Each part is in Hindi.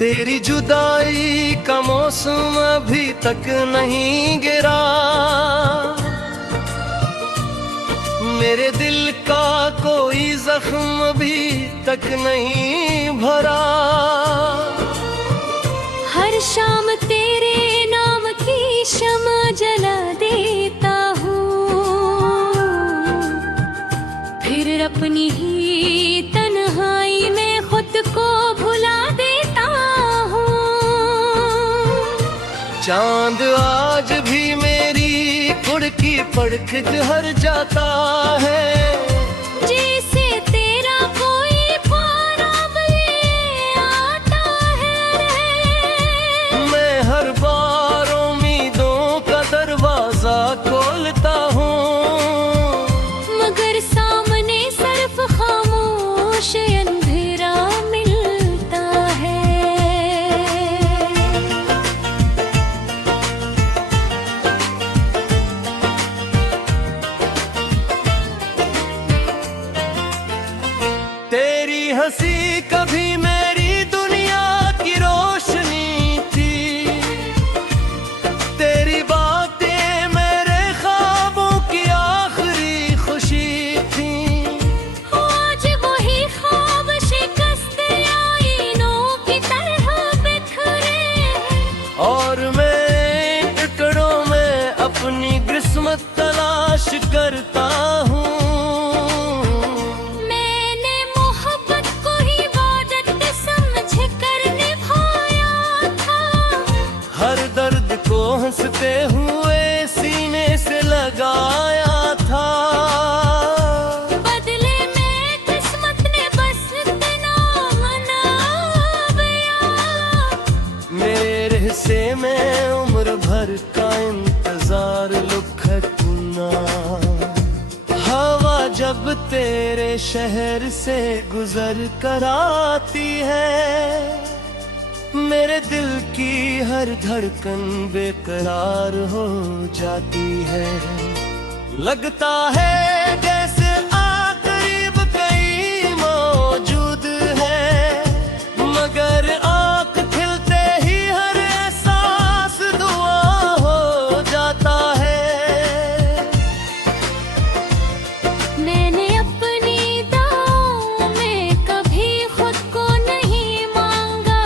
तेरी जुदाई का मौसम अभी तक नहीं गिरा, मेरे दिल का कोई जख्म अभी तक नहीं भरा। हर शाम तेरे नाम की शम्म जला देता हूँ, फिर अपनी ही तन्हाई में खुद को भुला देता हूँ। चांद आज भी मेरी कुड़की पड़क हर जाता है, जैसे तेरा कोई ख्वाब ले आता है। मैं हर बार उम्मीदों का दरवाजा खोलता हूँ, मगर सामने सिर्फ खामोश अंधेरा मिलता है। तेरी हंसी कभी मेरी दुनिया की रोशनी थी, तेरी बातें मेरे ख्वाबों की आखिरी खुशी थी। आज वही ख्वाब शिकस्त आईनों की तरह बिखरे, और मैं टुकड़ों में अपनी किस्मत तलाश करता हूँ। मैंने मोहब्बत को ही इबादत समझ कर निभाया था, हर दर्द को हंसते हुए सीने से लगाया था। बदले में किस्मत ने बस इतना मनाया, मेरे हिस्से में उम्र भर का इंतजार लुखटना। हवा जब तेरे शहर से गुजर कर आती है, मेरे दिल की हर धड़कन बेकरार हो जाती है। लगता है जैसे करीब कहीं मौजूद है, मगर आँख खिलते ही हर एहसास दुआ हो जाता है। मैंने अपनी दाव में कभी खुद को नहीं मांगा,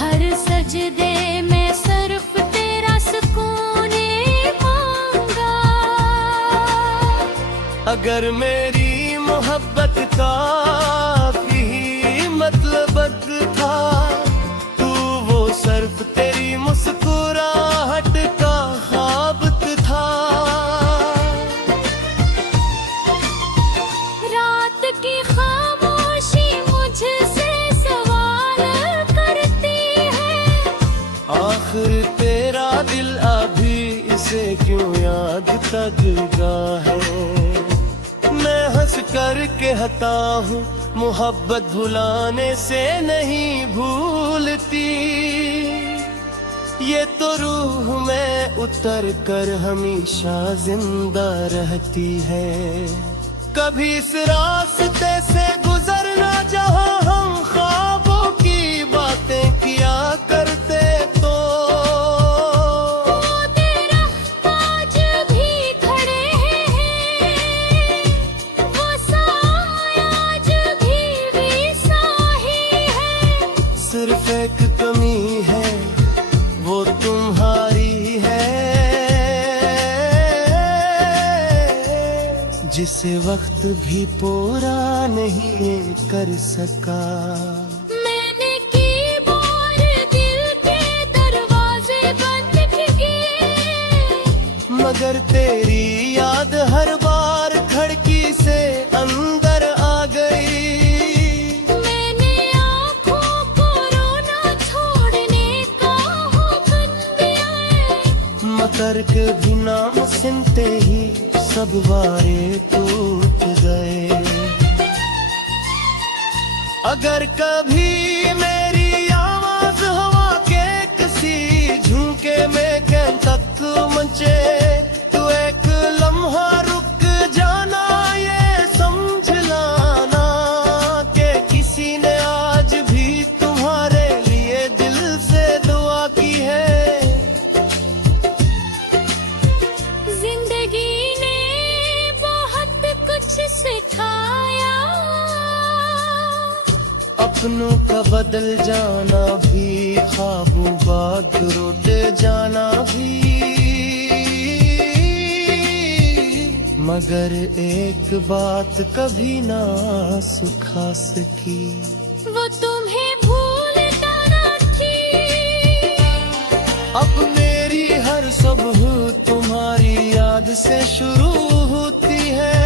हर सजदे में सिर्फ तेरा सुकून मांगा। अगर मेरी मोहब्बत का भी मतलब था, तू वो सिर्फ तेरी मुस्कुराहट का ख्वाब था। रात की खामोशी मुझसे सवाल करती है, आखिर तेरा दिल अभी इसे क्यों याद करता है। मैं हंस कर कहता हूँ मोहब्बत भुलाने से नहीं भूलती, ये तो रूह में उतर कर हमेशा जिंदा रहती है। कभी इस रास्ते से गुजरना जहाँ हम ख्वाबों की बातें किया करते तो। वो तेरा आज भी खड़े हैं, वो साया आज भी साही है। सिर्फ एक कमी है वो तुम्हारी है, जिसे वक्त भी पूरा नहीं कर सका। मैंने की बार दिल के दरवाजे बंद किए, मगर तेरी याद हर बार खिड़की से अंदर आ गई। मैंने आँखों को रोना छोड़ने का हुक्म दिया है, मगर कभी नाम सुनते ही सब वारे टूट गए। अगर कभी मेरी आवाज हवा के किसी झुमके में कहीं तक मचे, तो एक लम्हा रुक जाना ये समझ लाना कि किसी ने आज भी सपनों का बदल जाना भी, ख्वाबों बाद रोट जाना भी, मगर एक बात कभी ना सुखा सकी, वो तुम्हें भूलता ना थी। अब मेरी हर सुबह तुम्हारी याद से शुरू होती है,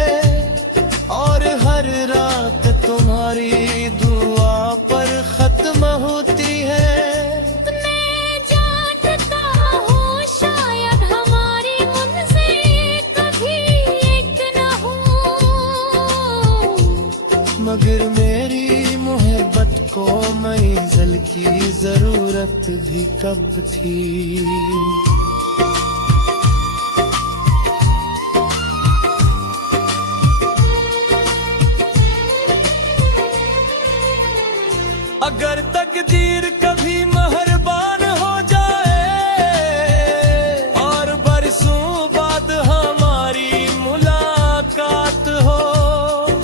और हर रात तुम्हारी दुआ पर खत्म होती है। मैं जानता हूँ शायद हमारी मुझसे कभी एक न हो, मगर मेरी मोहब्बत को मंजिल की जरूरत भी कब थी। अगर तकदीर कभी मेहरबान हो जाए और बरसों बाद हमारी मुलाकात हो,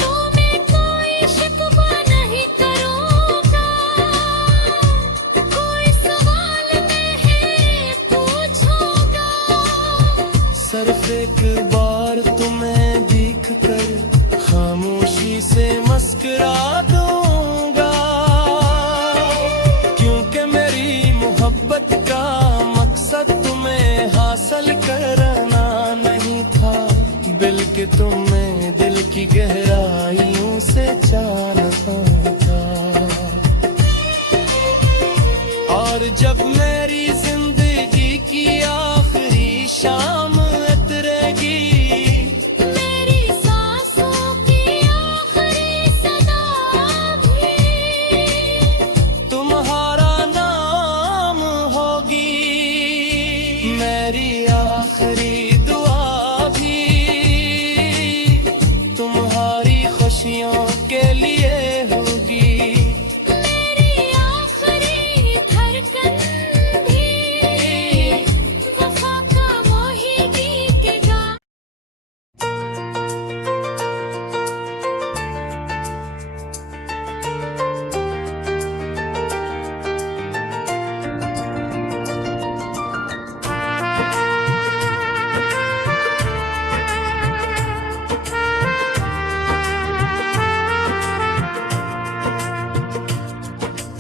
तो मैं कोई शिकवा नहीं करूँगा, कोई सवाल नहीं पूछूंगा। सिर्फ एक बार तुम्हें देख कर खामोशी से मुस्कुरा दूंगा, क्योंकि मेरी मोहब्बत का मकसद तुम्हें हासिल करना नहीं था, बल्कि तुम्हें दिल की गहराइयों से जानना था। और जब मेरी जिंदगी की आखिरी शाम उतरेगी, मेरी सांसों की आखिरी सदा भी तुम्हारा नाम होगी, मेरी आखिरी दुआ भी तुम्हारी खुशियों के लिए होगी, मेरी आखिरी धड़कन भी वफा का मोही गीत गा।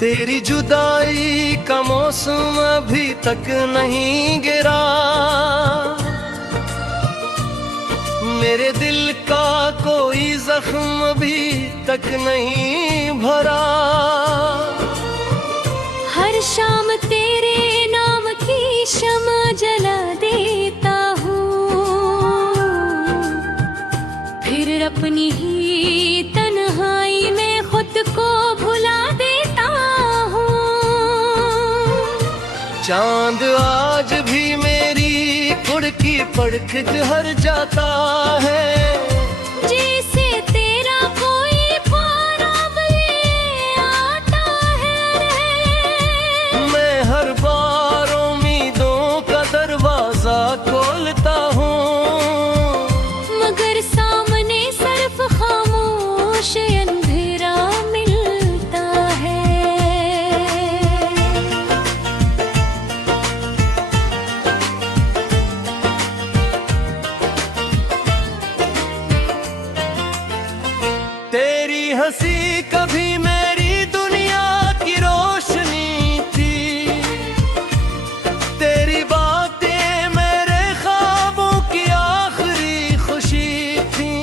तेरी जुदाई का मौसम अभी तक नहीं गिरा, मेरे दिल का कोई जख्म अभी तक नहीं भरा। हर शाम तेरे नाम की शमा जला देता हूँ, फिर अपनी ही तन्हाई में खुद को भुला देता हूँ। चांद आज भी मेरी कुड़की पड़क हर जाता है, जैसे तेरा कोई ख्वाब ले आता है। मैं हर बार उम्मीदों का दरवाजा खोलता हूँ, मगर सामने सिर्फ खामोश अंधेरा मिलता है। तेरी हंसी कभी मेरी दुनिया की रोशनी थी, तेरी बातें मेरे ख्वाबों की आखिरी खुशी थी।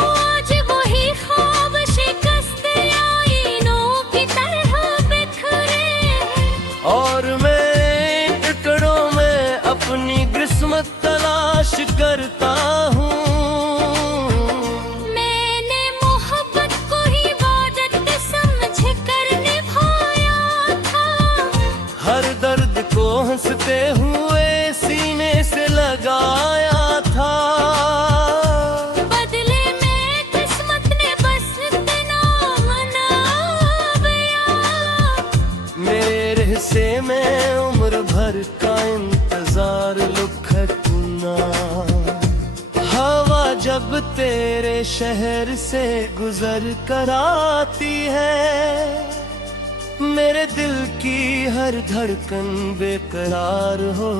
आज वही ख्वाब शिकस्त आईनों की तरह बिखरे, और मैं टुकड़ों में अपनी किस्मत तलाश करता हूँ। मैंने मोहब्बत को ही इबादत समझ कर निभाया था, हर दर्द को हंसते हुए सीने से लगाया था, बदले में किस्मत ने बस इतना मनाया। मेरे हिस्से में उम्र भर का इंतजार लुखकना, हवा जब तेरे शहर से गुजर कर आती जाती है। मेरे दिल की हर धड़कन बेकरार हो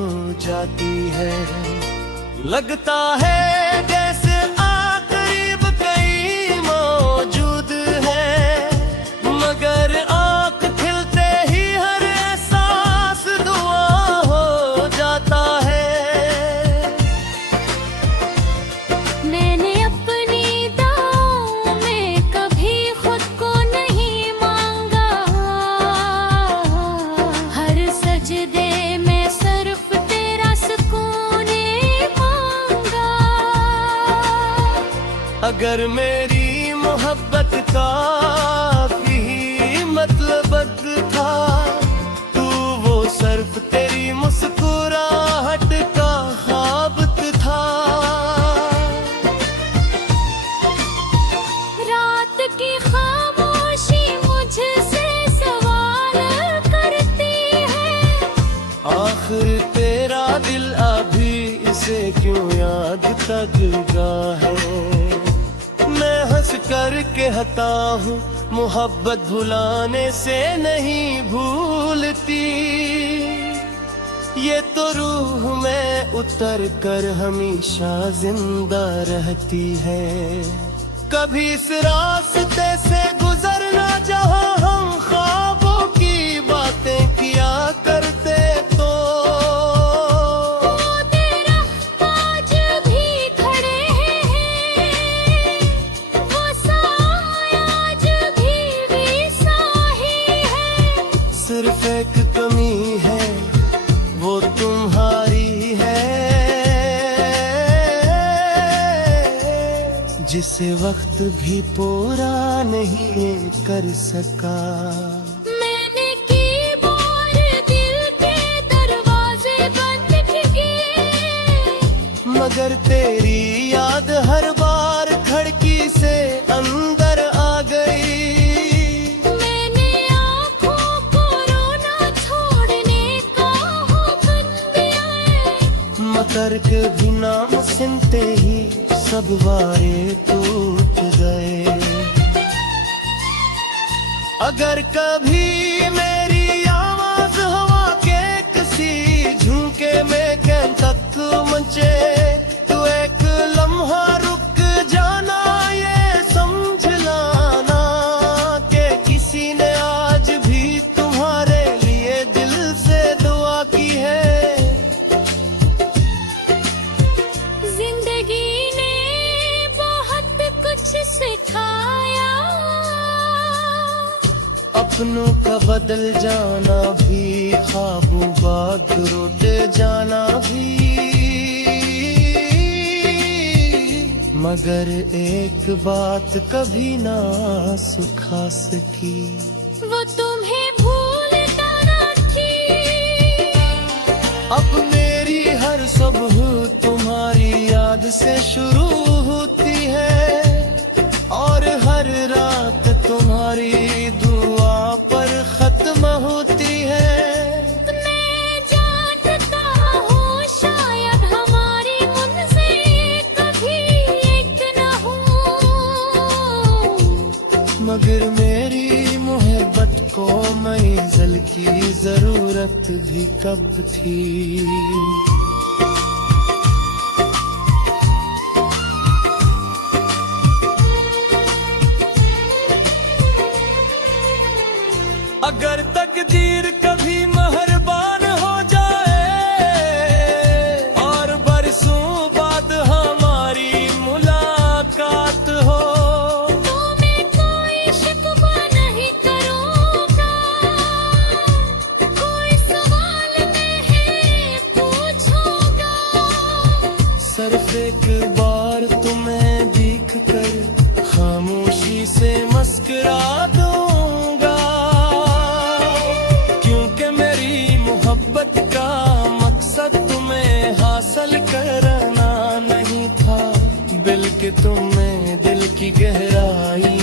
जाती है। लगता है जैसे करीब कहीं मौजूद है, मगर आँख खिलते ही हर एहसास दुआ हो जाता है। मैंने अपनी दाव में कभी खुद को नहीं मांगा, हर सजदे में सिर्फ तेरा सुकून मांगा। अगर मेरी मोहब्बत का भी मतलब था, तू वो सिर्फ तेरी मुस्कुराहट का ख्वाब था। रात की खामोशी मुझसे सवाल करती है, आखिर तेरा दिल अभी इसे क्यों याद करता है। मैं हंस कर कहता हूँ मोहब्बत भुलाने से नहीं भूलती, ये तो रूह में उतर कर हमेशा जिंदा रहती है। कभी इस रास्ते से गुजरना जहाँ हम ख्वाबों की बातें किया करते तो। वो तेरा आज भी खड़े हैं, वो साया आज भी साही है। सिर्फ एक कमी है वो तुम्हारी है, जिसे वक्त भी पूरा नहीं कर सका। मैंने की बार दिल के दरवाजे बंद किए, मगर तेरी याद हर बार खिड़की से अंदर आ गई। मैंने आँखों को रोना छोड़ने का हुक्म दिया है, मगर के भी नाम सुनते ही सब वारे टूट गए। अगर कभी मेरी आवाज हवा के किसी झुमके में कहीं तक मचे, तो एक लम्हा रुक जाना, ये समझ लाना कि किसी ने आज भी तुम्हारे लिए दिल से दुआ की है। जिंदगी ने बहुत कुछ सिखाया, अपनों का बदल जाना भी, ख्वाबों बाद रोते जाना भी, मगर एक बात कभी ना सुखा सकी, वो तुम्हें भूलता ना थी। अब मेरी हर सुबह तुम्हारी याद से शुरू होती है, और हर रात तुम्हारी दुआ पर खत्म होती है। मैं जानता हूँ शायद हमारी उनसे कभी एक न हो, मगर मेरी मोहब्बत को मंजिल की जरूरत भी कब थी। अगर तकदीर कभी मेहरबान हो जाए और बरसों बाद हमारी मुलाकात हो, तो मैं कोई शिकवा नहीं करूँगा, कोई सवाल नहीं पूछूंगा। सिर्फ एक बार तुम्हें देख कर खामोशी से मुस्कुरा दूंगा, क्योंकि मेरी मोहब्बत का मकसद तुम्हें हासिल करना नहीं था, बल्कि तुम्हें दिल की गहराई